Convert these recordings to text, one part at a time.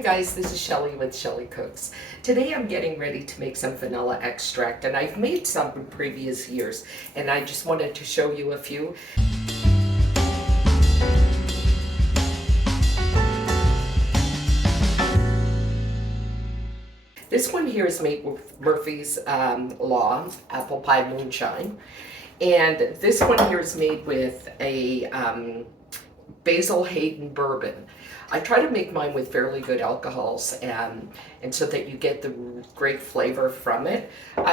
Hi guys, this is Shelly with Shelly Cooks. Today I'm getting ready to make some vanilla extract, and I've made some in previous years, and I just wanted to show you a few. This one here is made with Murphy's Law Apple Pie Moonshine, and this one here is made with a Basil Hayden bourbon. I try to make mine with fairly good alcohols, and so that you get the great flavor from it.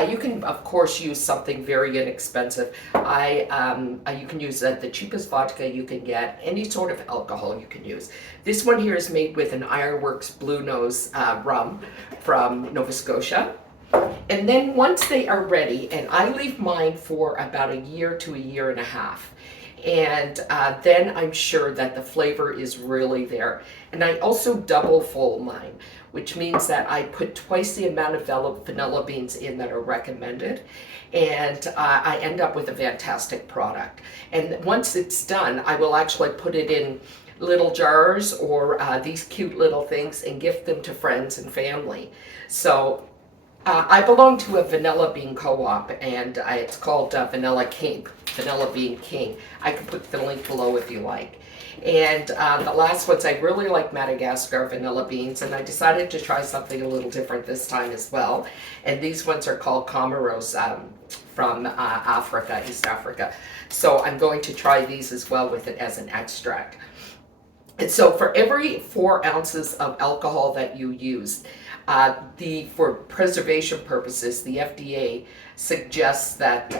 You can, of course, use something very inexpensive. You can use the cheapest vodka you can get, any sort of alcohol you can use. This one here is made with an Ironworks Blue Nose rum from Nova Scotia. And then once they are ready, and I leave mine for about a year to a year and a half. And then I'm sure that the flavor is really there. And I also double fold mine, which means that I put twice the amount of vanilla beans in that are recommended, and I end up with a fantastic product. And once it's done, I will actually put it in little jars or these cute little things and gift them to friends and family. So I belong to a vanilla bean co-op, and it's called Vanilla King, Vanilla Bean King. I can put the link below if you like. And the last ones, I really like Madagascar vanilla beans, and I decided to try something a little different this time as well. And these ones are called Comoros from Africa, East Africa. So I'm going to try these as well with it as an extract. And so for every 4 ounces of alcohol that you use, for preservation purposes, the FDA suggests that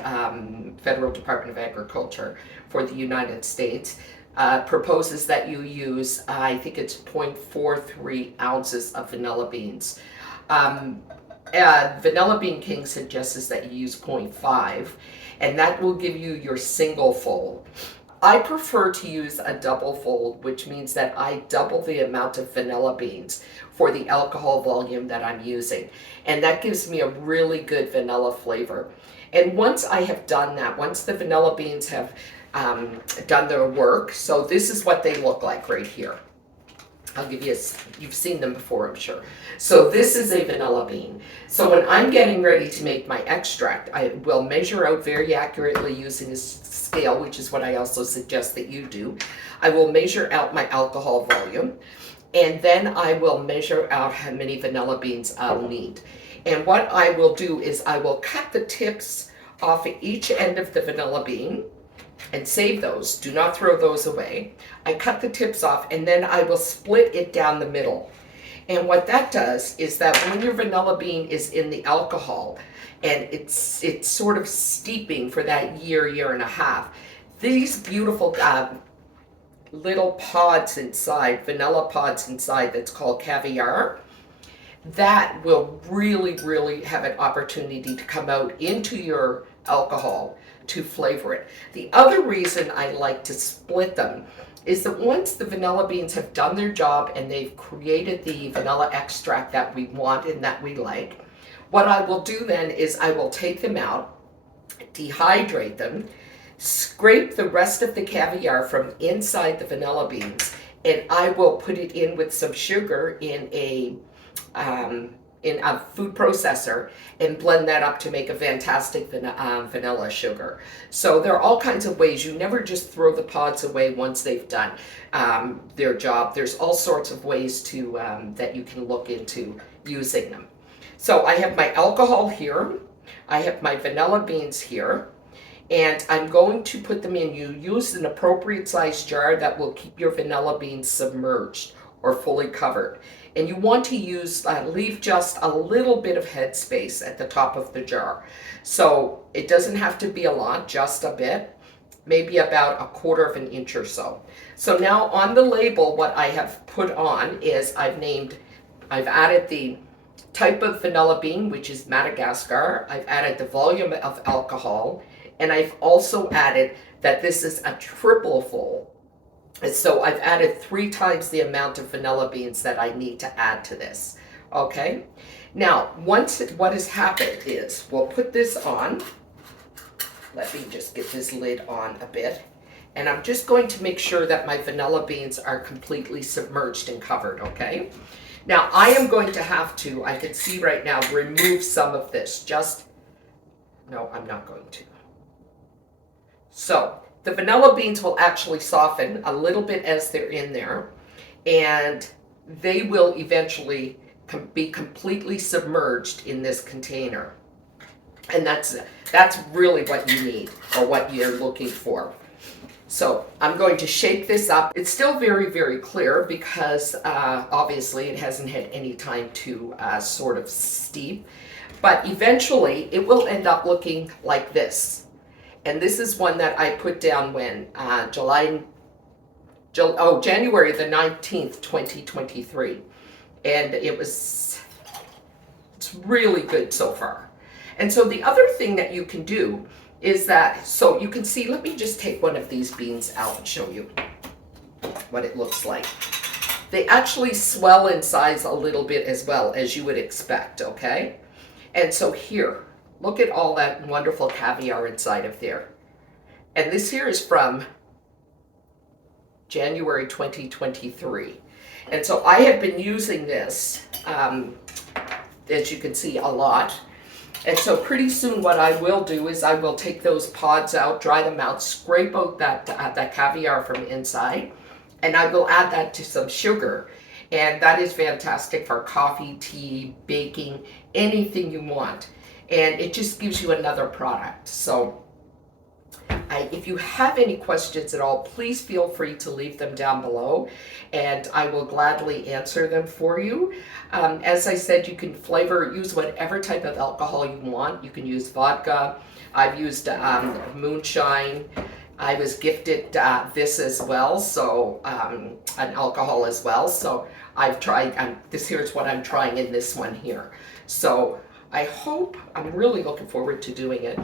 Federal Department of Agriculture for the United States proposes that you use, I think it's 0.43 ounces of vanilla beans. Vanilla Bean King suggests that you use 0.5, and that will give you your single fold. I prefer to use a double fold, which means that I double the amount of vanilla beans for the alcohol volume that I'm using. And that gives me a really good vanilla flavor. And once I have done that, once the vanilla beans have done their work, so this is what they look like right here. I'll give you you've seen them before, I'm sure. So this is a vanilla bean. So when I'm getting ready to make my extract, I will measure out very accurately using a scale, which is what I also suggest that you do. I will measure out my alcohol volume, and then I will measure out how many vanilla beans I'll need. And what I will do is I will cut the tips off at each end of the vanilla bean, and save those. Do not throw those away. I cut the tips off, and then I will split it down the middle. And what that does is that when your vanilla bean is in the alcohol and it's sort of steeping for that year and a half, these beautiful little pods inside, vanilla pods inside, that's called caviar, that will really have an opportunity to come out into your alcohol to flavor it. The other reason I like to split them is that once the vanilla beans have done their job and they've created the vanilla extract that we want and that we like, what I will do then is I will take them out, dehydrate them, scrape the rest of the caviar from inside the vanilla beans, and I will put it in with some sugar in a food processor and blend that up to make a fantastic vanilla sugar. So there are all kinds of ways. You never just throw the pods away once they've done their job. There's all sorts of ways to that you can look into using them. So I have my alcohol here. I have my vanilla beans here. And I'm going to put them in. You use an appropriate size jar that will keep your vanilla beans submerged or fully covered. And you want to leave just a little bit of headspace at the top of the jar. So it doesn't have to be a lot, just a bit, maybe about 1/4 of an inch or so. So now on the label, what I have put on is I've added the type of vanilla bean, which is Madagascar. I've added the volume of alcohol, and I've also added that this is a triple fold. So I've added 3 times the amount of vanilla beans that I need to add to this. Okay, now what has happened is we'll put this on. Let me just get this lid on a bit, and I'm just going to make sure that my vanilla beans are completely submerged and covered. Okay, Now I am going to have to, I can see right now, remove some of this. No, I'm not going to. So the vanilla beans will actually soften a little bit as they're in there, and they will eventually be completely submerged in this container. And that's really what you need, or what you're looking for. So I'm going to shake this up. It's still very, very clear because obviously it hasn't had any time to sort of steep. But eventually it will end up looking like this. And this is one that I put down when January the 19th, 2023. And it's really good so far. And so the other thing that you can do is that, so you can see, let me just take one of these beans out and show you what it looks like. They actually swell in size a little bit as well, as you would expect, okay? And so here, look at all that wonderful caviar inside of there. And this here is from January 2023. And so I have been using this, as you can see, a lot. And so pretty soon what I will do is I will take those pods out, dry them out, scrape out that caviar from inside, and I will add that to some sugar. And that is fantastic for coffee, tea, baking, anything you want. And it just gives you another product. So if you have any questions at all, please feel free to leave them down below, and I will gladly answer them for you. As I said, you can use whatever type of alcohol you want. You can use vodka. I've used moonshine. I was gifted this as well, so an alcohol as well. So I've tried, this here is what I'm trying in this one here. So I'm really looking forward to doing it.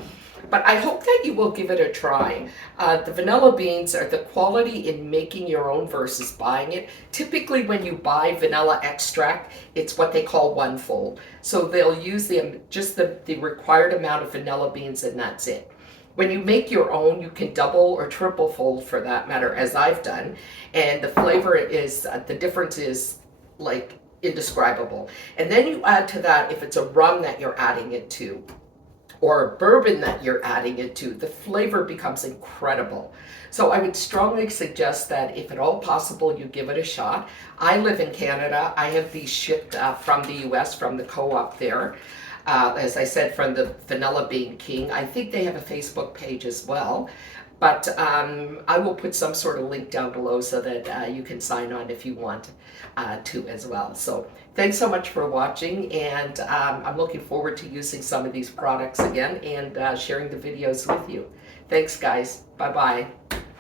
But I hope that you will give it a try. The vanilla beans are the quality in making your own versus buying it. Typically when you buy vanilla extract, it's what they call one fold. So they'll use just the required amount of vanilla beans, and that's it. When you make your own, you can double or triple fold, for that matter, as I've done. And the flavor is, the difference is like indescribable. And then you add to that, if it's a rum that you're adding it to, or bourbon that you're adding it to, the flavor becomes incredible. So I would strongly suggest that if at all possible, you give it a shot. I live in Canada. I have these shipped from the US, from the co-op there. As I said, from the Vanilla Bean King. I think they have a Facebook page as well. But I will put some sort of link down below so that you can sign on if you want to as well. So thanks so much for watching, and I'm looking forward to using some of these products again and sharing the videos with you. Thanks, guys. Bye-bye.